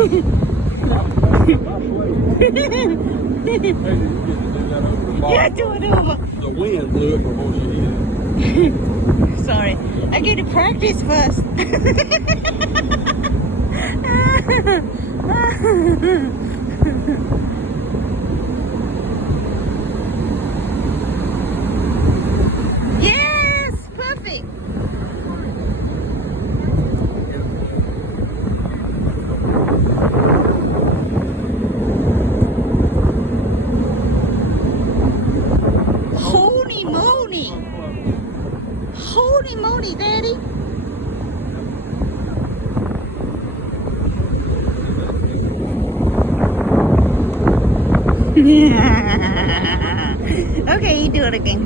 Yeah, do it over. The wind blew it before she did. Sorry, I get to practice first. Yes, perfect. Holy moly! Holy moly, Daddy! Okay, you do it again.